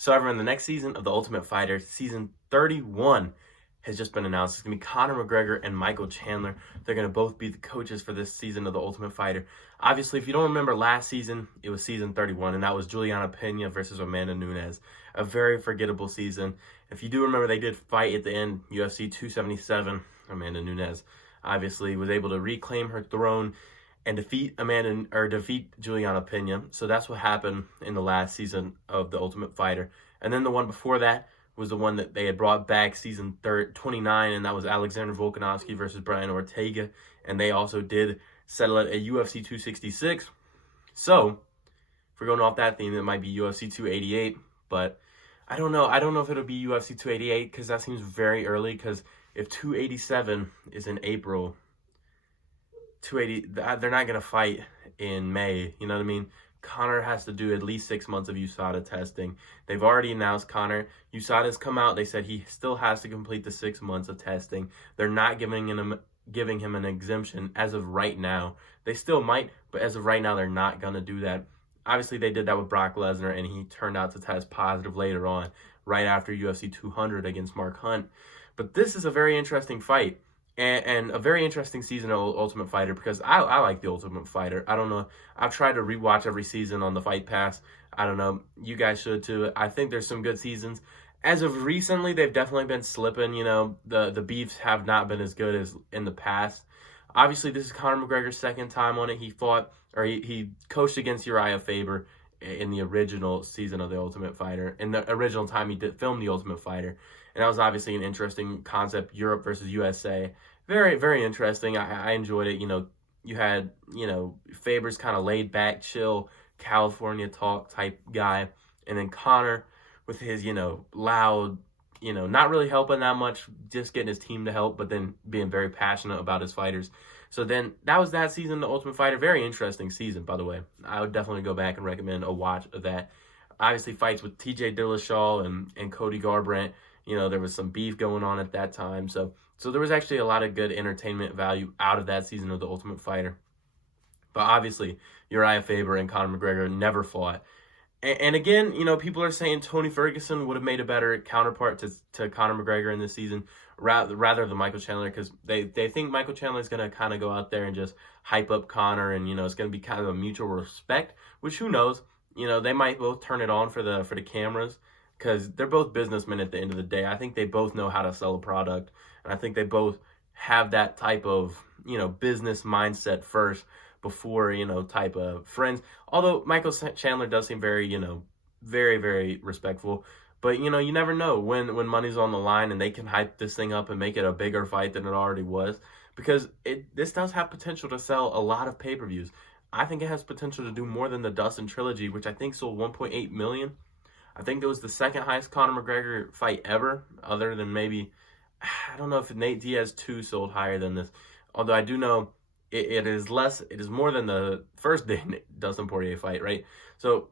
So everyone, the next season of The Ultimate Fighter, season 31, has just been announced. It's going to be Conor McGregor and Michael Chandler. They're going to both be the coaches for this season of The Ultimate Fighter. Obviously, if you don't remember last season, it was season 31, and that was Juliana Pena versus Amanda Nunes. A very forgettable season. If you do remember, they did fight at the end, UFC 277. Amanda Nunes obviously was able to reclaim her throne and defeat Juliana Pena. So that's what happened in the last season of The Ultimate Fighter. And then the one before that was the one that they had brought back, season 29, and that was Alexander Volkanovski versus Brian Ortega. And they also did settle it at UFC 266. So, if we're going off that theme, it might be UFC 288. But I don't know. I don't know if it'll be UFC 288 because that seems very early. Because if 287 is in April, 280, they're not going to fight in May. You know what I mean? Conor has to do at least 6 months of USADA testing. They've already announced Conor. USADA's come out. They said he still has to complete the 6 months of testing. They're not giving him an exemption as of right now. They still might, but as of right now, they're not going to do that. Obviously, they did that with Brock Lesnar, and he turned out to test positive later on, right after UFC 200 against Mark Hunt. But this is a very interesting fight. And a very interesting season of Ultimate Fighter because I like the Ultimate Fighter. I don't know. I've tried to rewatch every season on the Fight Pass. I don't know. You guys should too. I think there's some good seasons. As of recently, they've definitely been slipping. You know, the beefs have not been as good as in the past. Obviously, this is Conor McGregor's second time on it. He coached against Uriah Faber in the original season of the Ultimate Fighter. In the original time he did film the Ultimate Fighter. And that was obviously an interesting concept, Europe versus USA. Very, very interesting. I enjoyed it. You know, you had, Faber's kind of laid back, chill, California talk type guy. And then Conor with his, loud, not really helping that much, just getting his team to help, but then being very passionate about his fighters. So then that was that season, The Ultimate Fighter. Very interesting season, by the way. I would definitely go back and recommend a watch of that. Obviously, fights with TJ Dillashaw and Cody Garbrandt. There was some beef going on at that time. So there was actually a lot of good entertainment value out of that season of The Ultimate Fighter. But obviously, Uriah Faber and Conor McGregor never fought. And again, people are saying Tony Ferguson would have made a better counterpart to Conor McGregor in this season rather than Michael Chandler because they think Michael Chandler is going to kind of go out there and just hype up Conor and, it's going to be kind of a mutual respect, which who knows? They might both turn it on for the cameras because they're both businessmen at the end of the day. I think they both know how to sell a product, and I think they both have that type of, business mindset first before, type of friends. Although Michael Chandler does seem very, very, very respectful. But, you never know when money's on the line and they can hype this thing up and make it a bigger fight than it already was. Because this does have potential to sell a lot of pay-per-views. I think it has potential to do more than the Dustin Trilogy, which I think sold 1.8 million. I think it was the second highest Conor McGregor fight ever, other than maybe, I don't know if Nate Diaz 2 sold higher than this. Although I do know it is more than the first Dustin Poirier fight, right? So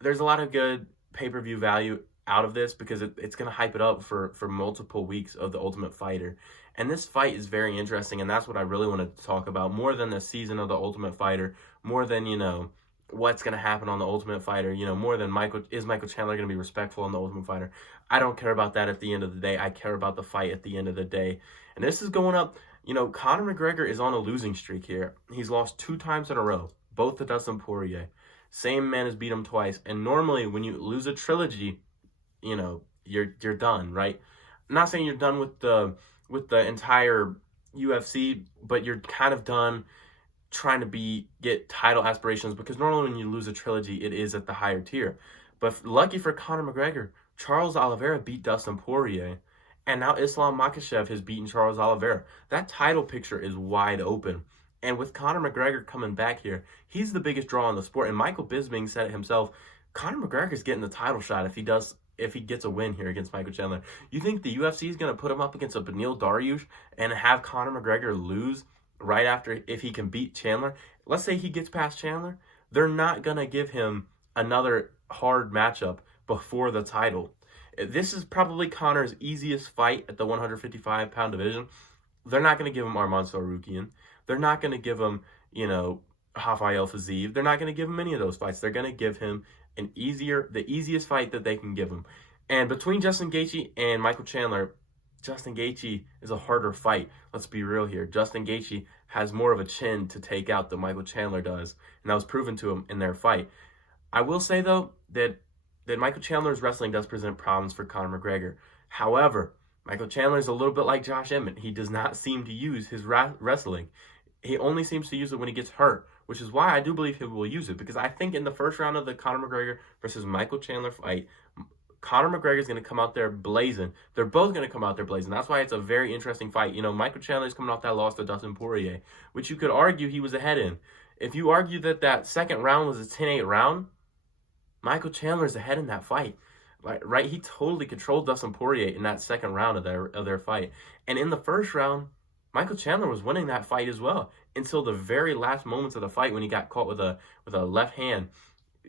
there's a lot of good pay-per-view value out of this because it's going to hype it up for multiple weeks of The Ultimate Fighter. And this fight is very interesting, and that's what I really want to talk about, more than the season of The Ultimate Fighter, more than, what's going to happen on The Ultimate Fighter, more than Michael Chandler going to be respectful on The Ultimate Fighter? I don't care about that at the end of the day. I care about the fight at the end of the day. And this is going up, Conor McGregor is on a losing streak here. He's lost 2 times in a row, both to Dustin Poirier. Same man has beat him twice. And normally when you lose a trilogy, you're done, right? I'm not saying you're done with the entire UFC, but you're kind of done trying to get title aspirations because normally when you lose a trilogy, it is at the higher tier. But lucky for Conor McGregor, Charles Oliveira beat Dustin Poirier, and now Islam Makhachev has beaten Charles Oliveira. That title picture is wide open. And with Conor McGregor coming back here, he's the biggest draw in the sport. And Michael Bisping said it himself, Conor McGregor's getting the title shot if he gets a win here against Michael Chandler. You think the UFC is going to put him up against a Beneil Dariush and have Conor McGregor lose right after if he can beat Chandler? Let's say he gets past Chandler. They're not going to give him another hard matchup before the title. This is probably Conor's easiest fight at the 155-pound division. They're not going to give him Arman Tsarukyan. They're not going to give him, Rafael Fiziev. They're not going to give him any of those fights. They're going to give him the easiest fight that they can give him. And between Justin Gaethje and Michael Chandler, Justin Gaethje is a harder fight. Let's be real here. Justin Gaethje has more of a chin to take out than Michael Chandler does, and that was proven to him in their fight. I will say though that Michael Chandler's wrestling does present problems for Conor McGregor. However, Michael Chandler is a little bit like Josh Emmett. He does not seem to use his wrestling. He only seems to use it when he gets hurt, which is why I do believe he will use it. Because I think in the first round of the Conor McGregor versus Michael Chandler fight, Conor McGregor is going to come out there blazing. They're both going to come out there blazing. That's why it's a very interesting fight. You know, Michael Chandler is coming off that loss to Dustin Poirier, which you could argue he was ahead in. If you argue that second round was a 10-8 round, Michael Chandler is ahead in that fight. Right? He totally controlled Dustin Poirier in that second round of their fight. And in the first round, Michael Chandler was winning that fight as well until the very last moments of the fight when he got caught with a left hand,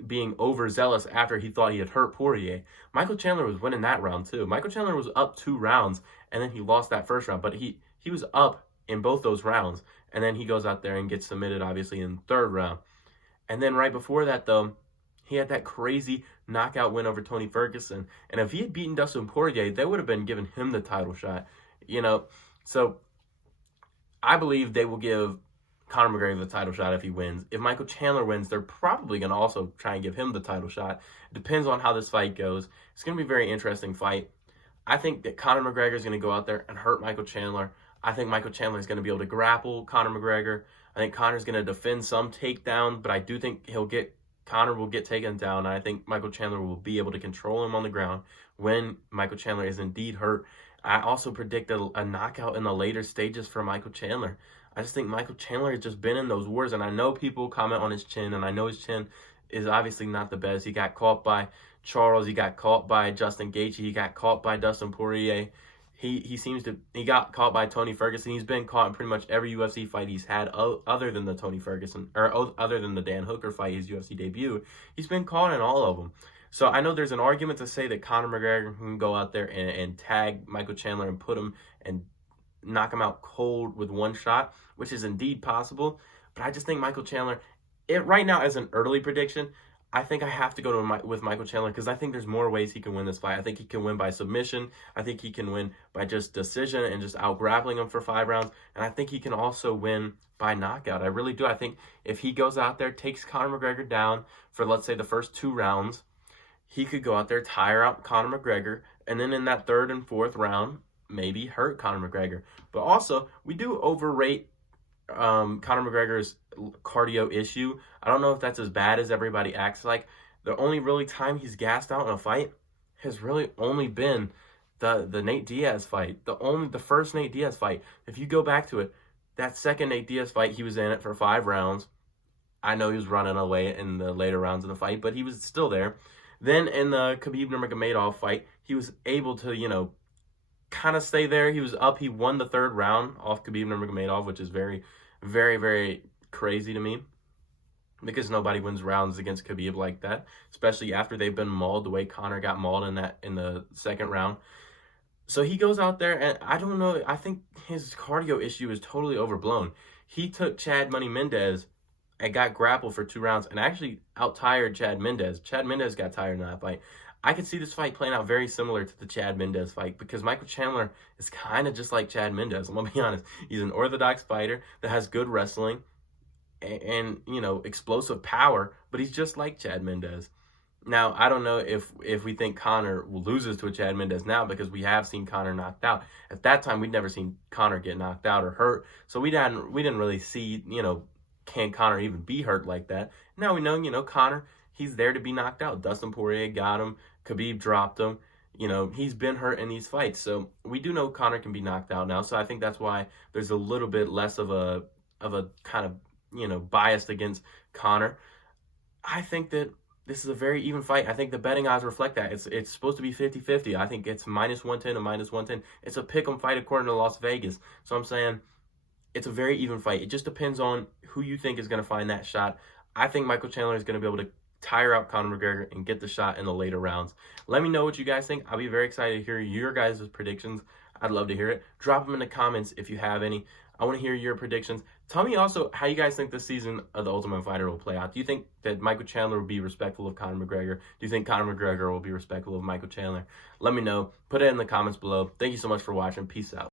being overzealous after he thought he had hurt Poirier. Michael Chandler was winning that round too. Michael Chandler was up 2 rounds and then he lost that first round, but he was up in both those rounds, and then he goes out there and gets submitted obviously in the third round. And then right before that though, he had that crazy knockout win over Tony Ferguson, and if he had beaten Dustin Poirier, they would have been giving him the title shot, you know. So I believe they will give Conor McGregor the title shot if he wins. If Michael Chandler wins, they're probably going to also try and give him the title shot. It depends on how this fight goes. It's going to be a very interesting fight. I think that Conor McGregor is going to go out there and hurt Michael Chandler. I think Michael Chandler is going to be able to grapple Conor McGregor. I think Conor's going to defend some takedown, but I do think Conor will get taken down. And I think Michael Chandler will be able to control him on the ground when Michael Chandler is indeed hurt. I also predict a knockout in the later stages for Michael Chandler. I just think Michael Chandler has just been in those wars, and I know people comment on his chin, and I know his chin is obviously not the best. He got caught by Charles, he got caught by Justin Gaethje, he got caught by Dustin Poirier. He got caught by Tony Ferguson. He's been caught in pretty much every UFC fight he's had other than the Tony Ferguson, or other than the Dan Hooker fight, his UFC debut. He's been caught in all of them. So I know there's an argument to say that Conor McGregor can go out there and tag Michael Chandler and put him and knock him out cold with one shot, which is indeed possible. But I just think Michael Chandler, right now as an early prediction, I think I have to go with Michael Chandler because I think there's more ways he can win this fight. I think he can win by submission. I think he can win by just decision and just out-grappling him for 5 rounds. And I think he can also win by knockout. I really do. I think if he goes out there, takes Conor McGregor down for, let's say, the first 2 rounds, he could go out there, tire out Conor McGregor, and then in that 3rd and 4th round, maybe hurt Conor McGregor. But also, we do overrate Conor McGregor's cardio issue. I don't know if that's as bad as everybody acts like. The only really time he's gassed out in a fight has really only been the Nate Diaz fight. The first Nate Diaz fight. If you go back to it, that second Nate Diaz fight, he was in it for 5 rounds. I know he was running away in the later rounds of the fight, but he was still there. Then in the Khabib Nurmagomedov fight, he was able to, kind of stay there. He was up. He won the 3rd round off Khabib Nurmagomedov, which is very, very, very crazy to me because nobody wins rounds against Khabib like that, especially after they've been mauled the way Conor got mauled in the 2nd round. So he goes out there, and I don't know. I think his cardio issue is totally overblown. He took Chad Money Mendez and got grappled for 2 rounds and actually out-tired Chad Mendez. Chad Mendez got tired in that fight. I could see this fight playing out very similar to the Chad Mendez fight because Michael Chandler is kind of just like Chad Mendez. I'm going to be honest. He's an orthodox fighter that has good wrestling and explosive power, but he's just like Chad Mendez. Now, I don't know if we think Conor loses to a Chad Mendez now because we have seen Conor knocked out. At that time, we'd never seen Conor get knocked out or hurt, so we didn't really see, can Conor even be hurt like that? Now we know, Conor, he's there to be knocked out. Dustin Poirier got him. Khabib dropped him. He's been hurt in these fights. So we do know Conor can be knocked out now. So I think that's why there's a little bit less of a kind of, biased against Conor. I think that this is a very even fight. I think the betting odds reflect that. It's supposed to be 50-50. I think it's -110 and -110. It's a pick'em fight according to Las Vegas. So I'm saying it's a very even fight. It just depends on who you think is going to find that shot. I think Michael Chandler is going to be able to tire out Conor McGregor and get the shot in the later rounds. Let me know what you guys think. I'll be very excited to hear your guys' predictions. I'd love to hear it. Drop them in the comments if you have any. I want to hear your predictions. Tell me also how you guys think this season of the Ultimate Fighter will play out. Do you think that Michael Chandler will be respectful of Conor McGregor? Do you think Conor McGregor will be respectful of Michael Chandler? Let me know. Put it in the comments below. Thank you so much for watching. Peace out.